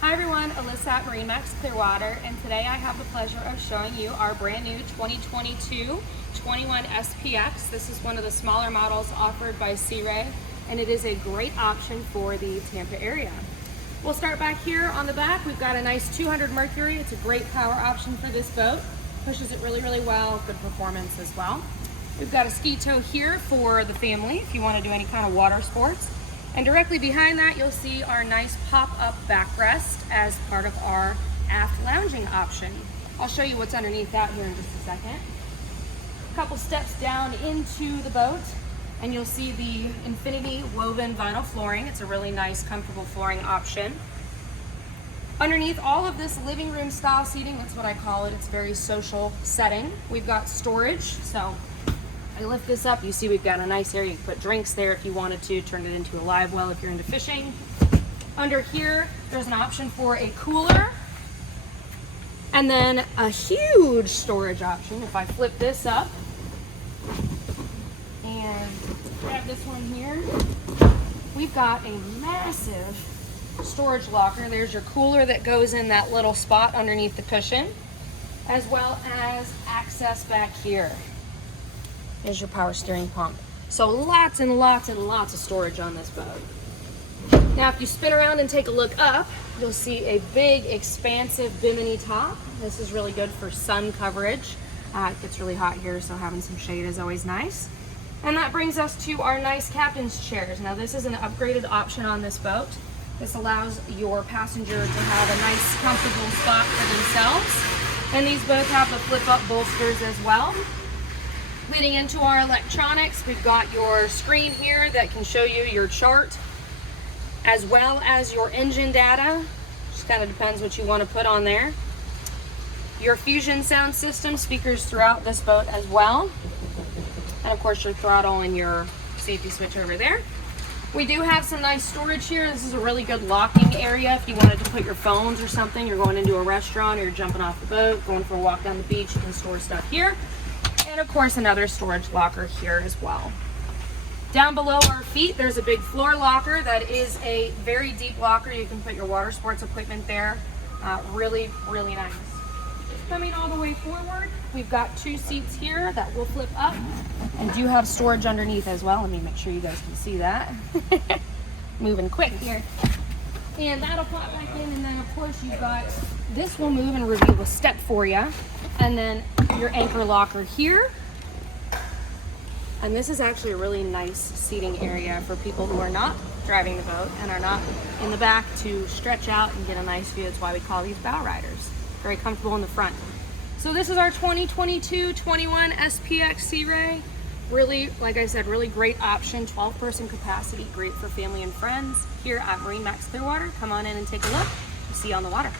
Hi everyone, Alyssa at MarineMax Clearwater, and today I have the pleasure of showing you our brand new 2022 21 SPX. This is one of the smaller models offered by Sea Ray, and it is a great option for the Tampa area. We'll start back here on the back. We've got a nice 200 Mercury. It's a great power option for this boat. Pushes it really, really well. Good performance as well. We've got a ski tow here for the family if you want to do any kind of water sports. And directly behind that, you'll see our nice pop-up backrest as part of our aft lounging option. I'll show you what's underneath that here in just a second. A couple steps down into the boat, and you'll see the Infinity woven vinyl flooring. It's a really nice, comfortable flooring option. Underneath all of this living room style seating, that's what I call it. It's a very social setting. We've got storage, so I lift this up, you see we've got a nice area. You can put drinks there if you wanted to, turn it into a live well if you're into fishing. Under here, there's an option for a cooler, and then a huge storage option. If I flip this up and grab this one here, we've got a massive storage locker. There's your cooler that goes in that little spot underneath the cushion, as well as access back here. There's your power steering pump. So lots and lots and lots of storage on this boat. Now if you spin around and take a look up, you'll see a big expansive Bimini top. This is really good for sun coverage. It gets really hot here, so having some shade is always nice. And that brings us to our nice captain's chairs. Now this is an upgraded option on this boat. This allows your passenger to have a nice comfortable spot for themselves. And these both have the flip-up bolsters as well. Leading into our electronics, we've got your screen here that can show you your chart as well as your engine data. Just kind of depends what you want to put on there. Your Fusion sound system, speakers throughout this boat as well. And of course your throttle and your safety switch over there. We do have some nice storage here. This is a really good locking area if you wanted to put your phones or something. You're going into a restaurant or you're jumping off the boat, going for a walk down the beach, you can store stuff here. And of course another storage locker here as well. Down below our feet there's a big floor locker that is a very deep locker. You can put your water sports equipment there. Really, really nice. Coming all the way forward, we've got two seats here that will flip up and do have storage underneath as well. Let me make sure you guys can see that. Moving quick here. And that'll pop back in, and then of course you've got, this will move and reveal the step for you. And then your anchor locker here. And this is actually a really nice seating area for people who are not driving the boat and are not in the back to stretch out and get a nice view. That's why we call these bow riders. Very comfortable in the front. So this is our 2022 21 SPX Sea Ray. Really, like I said, really great option. 12-person capacity, great for family and friends here at MarineMax Clearwater. Come on in and take a look. See you on the water.